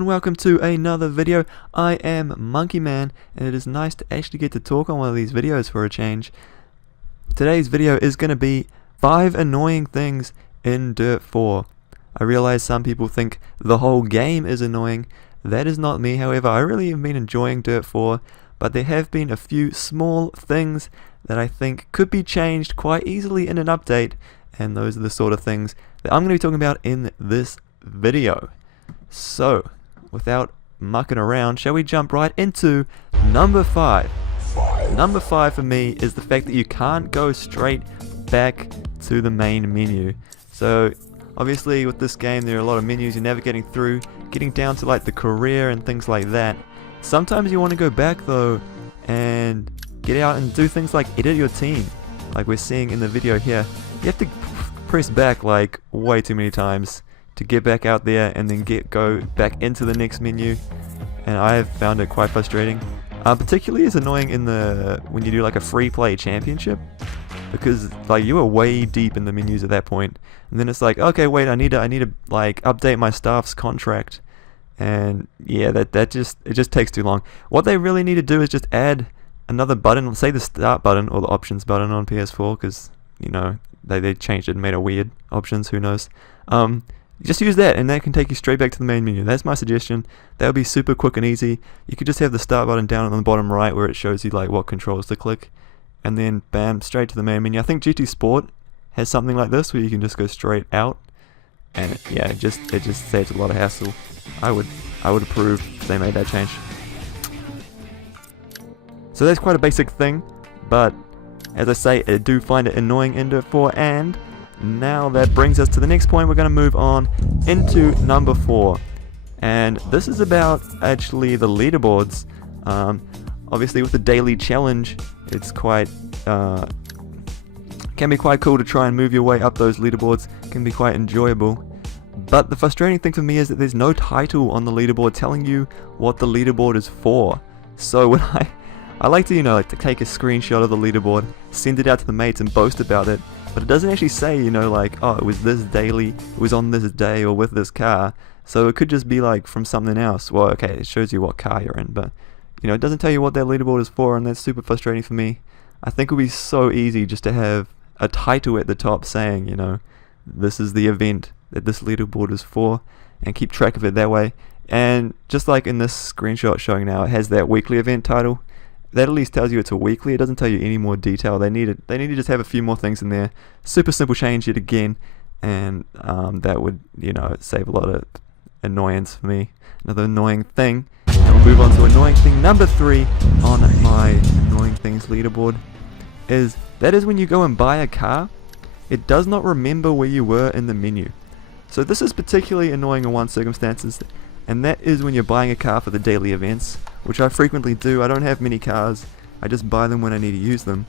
and welcome to another video. I am Monkey Man, and it is nice to actually get to talk on one of these videos for a change. Today's video is going to be 5 annoying things in Dirt 4. I realize some people think the whole game is annoying. That is not me, however. I really have been enjoying Dirt 4, but there have been a few small things that I think could be changed quite easily in an update, and those are the sort of things that I'm going to be talking about in this video. So, without mucking around, shall we jump right into number 5? Number 5 for me is the fact that you can't go straight back to the main menu. So, obviously with this game there are a lot of menus you're navigating through, getting down to like the career and things like that. Sometimes you want to go back though and get out and do things like edit your team, like we're seeing in the video here. You have to press back like way too many times to get back out there and then go back into the next menu, and I have found it quite frustrating. Particularly as annoying in when you do like a free play championship, because like you are way deep in the menus at that point, and then it's like, okay, wait, I need to like update my staff's contract, and yeah, it just takes too long. What they really need to do is just add another button, let's say the start button or the options button on PS4, because you know they changed it and made it weird options, who knows. Just use that and that can take you straight back to the main menu. That's my suggestion. That would be super quick and easy. You could just have the start button down on the bottom right where it shows you like what controls to click, and then bam, straight to the main menu. I think GT Sport has something like this where you can just go straight out, and yeah, it just saves a lot of hassle. I would approve if they made that change. So that's quite a basic thing, but as I say, I do find it annoying in Dirt 4, and now that brings us to the next point. We're going to move on into number 4, and this is about actually the leaderboards. Obviously with the daily challenge, it's quite can be quite cool to try and move your way up those leaderboards. Can be quite enjoyable, but the frustrating thing for me is that there's no title on the leaderboard telling you what the leaderboard is for. So when I like to, like to take a screenshot of the leaderboard, send it out to the mates and boast about it, but it doesn't actually say, like, oh, it was this daily, it was on this day or with this car. So it could just be like from something else. Well, okay, it shows you what car you're in, but it doesn't tell you what that leaderboard is for, and that's super frustrating for me. I think it would be so easy just to have a title at the top saying, this is the event that this leaderboard is for, and keep track of it that way. And just like in this screenshot showing now, it has that weekly event title. That at least tells you it's a weekly. It doesn't tell you any more detail. They need to just have a few more things in there. Super simple change yet again, and that would save a lot of annoyance for me. Another annoying thing. And we'll move on to annoying thing number 3 on my annoying things leaderboard. Is when you go and buy a car, it does not remember where you were in the menu. So this is particularly annoying in one circumstances, and that is when you're buying a car for the daily events, which I frequently do. I don't have many cars, I just buy them when I need to use them,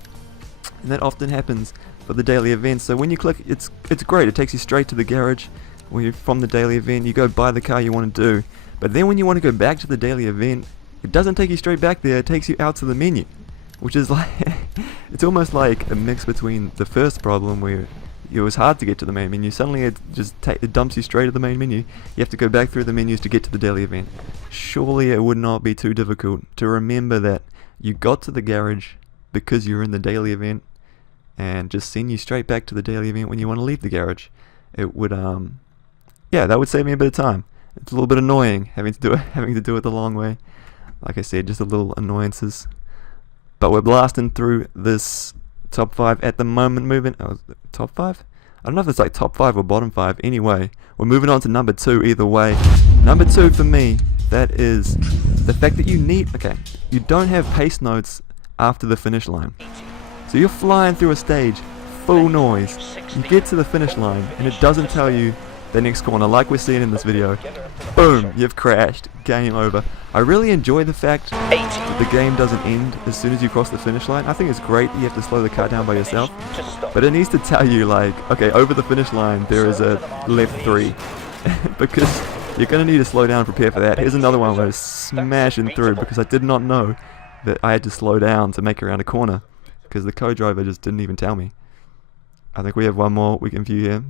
and that often happens for the daily events. So when you click, it's great, it takes you straight to the garage. When you're from the daily event, you go buy the car you want to do, but then when you want to go back to the daily event, it doesn't take you straight back there, it takes you out to the menu, which is like it's almost like a mix between the first problem where it was hard to get to the main menu. Suddenly it dumps you straight to the main menu. You have to go back through the menus to get to the daily event. Surely it would not be too difficult to remember that you got to the garage because you're in the daily event, and just send you straight back to the daily event when you want to leave the garage. It would yeah, that would save me a bit of time. It's a little bit annoying having to do it the long way. Like I said, just a little annoyances. But we're blasting through this top 5 at the moment. Moving top 5? I don't know if it's like top 5 or bottom 5. Anyway, we're moving on to number 2 either way. Number 2 for me, that is the fact that you don't have pace notes after the finish line. So you're flying through a stage, full noise. You get to the finish line and it doesn't tell you the next corner like we're seeing in this video. Boom, you've crashed. Game over. I really enjoy the fact that the game doesn't end as soon as you cross the finish line. I think it's great that you have to slow the car down by yourself, but it needs to tell you like, okay, over the finish line there is a left 3 because you're going to need to slow down and prepare for that. Here's another one where I was smashing through because I did not know that I had to slow down to make it around a corner, because the co-driver just didn't even tell me. I think we have one more we can view here.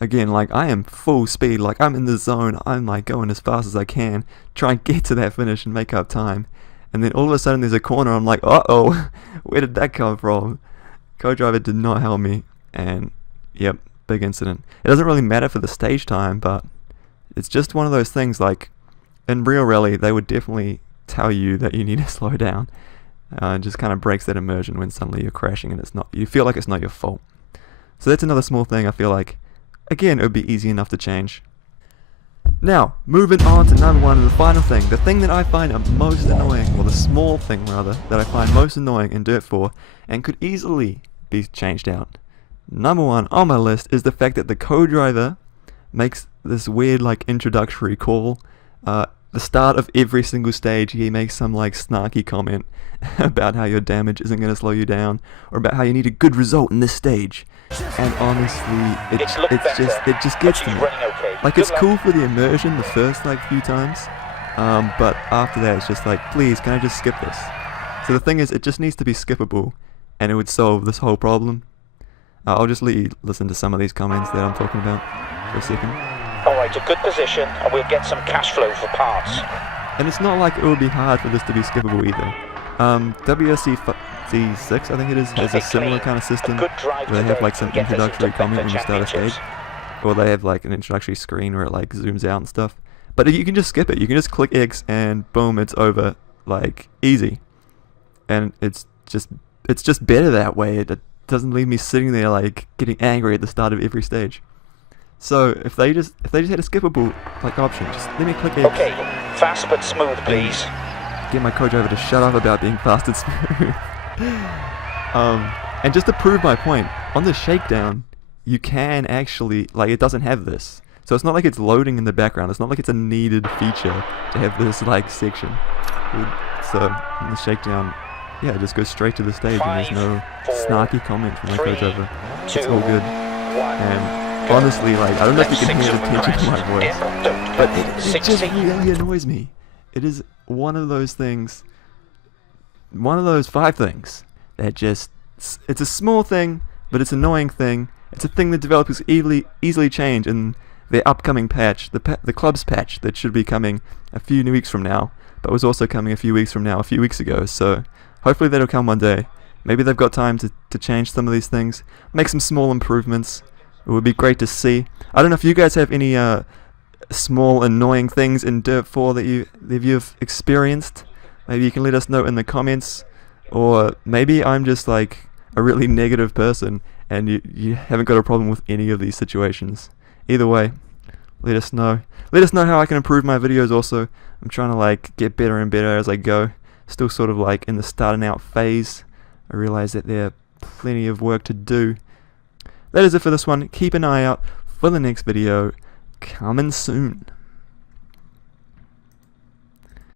again, like I am full speed, like I'm in the zone, I'm like going as fast as I can, try and get to that finish and make up time. And then all of a sudden there's a corner, I'm like, uh-oh, where did that come from? Co-driver did not help me, and yep, big incident. It doesn't really matter for the stage time, but it's just one of those things, like in real rally they would definitely tell you that you need to slow down. It just kind of breaks that immersion when suddenly you're crashing and it's not, you feel like it's not your fault. So that's another small thing I feel like, again, it would be easy enough to change. Now, moving on to number one, the final thing, the thing that I find most annoying, or the small thing rather, that I find most annoying in Dirt 4 and could easily be changed out. Number one on my list is the fact that the co-driver makes this weird like introductory call. The start of every single stage he makes some like snarky comment about how your damage isn't going to slow you down, or about how you need a good result in this stage. And honestly, it just gets to me. Like, it's cool for the immersion the first like few times, but after that it's just like, please, can I just skip this? So the thing is, it just needs to be skippable, and it would solve this whole problem. I'll just let you listen to some of these comments that I'm talking about for a second. Alright, a good position, and we'll get some cash flow for parts. And it's not like it would be hard for this to be skippable either. WRC6, I think it is, has a similar kind of system where they have like some introductory comment when you start a stage, or they have like an introductory screen where it like zooms out and stuff. But you can just skip it. You can just click X and boom, it's over, like easy. And it's just better that way. It doesn't leave me sitting there like getting angry at the start of every stage. So if they just had a skippable like option, just let me click X. Okay, fast but smooth, please. Get my co-driver to shut up about being fast and smooth. And just to prove my point, on the shakedown, you can actually, like, it doesn't have this. So it's not like it's loading in the background. It's not like it's a needed feature to have this like section. So in the shakedown, yeah, it just goes straight to the stage, and there's no snarky comment from my co-driver. It's all good. And honestly, like, I don't know if you can hear the tension in my voice, but it just really annoys me. It is one of those things, one of those 5 things that just, it's a small thing, but it's an annoying thing. It's a thing that developers easily change in their upcoming patch, the club's patch that should be coming a few weeks from now, but was also coming a few weeks ago. So hopefully that'll come one day. Maybe they've got time to change some of these things, make some small improvements. It would be great to see. I don't know if you guys have any small annoying things in Dirt 4 that you've experienced. Maybe you can let us know in the comments, or maybe I'm just like a really negative person and you haven't got a problem with any of these situations. Either way, let us know. Let us know how I can improve my videos also. I'm trying to like get better and better as I go. Still sort of like in the starting out phase. I realize that there are plenty of work to do. That is it for this one. Keep an eye out for the next video coming soon.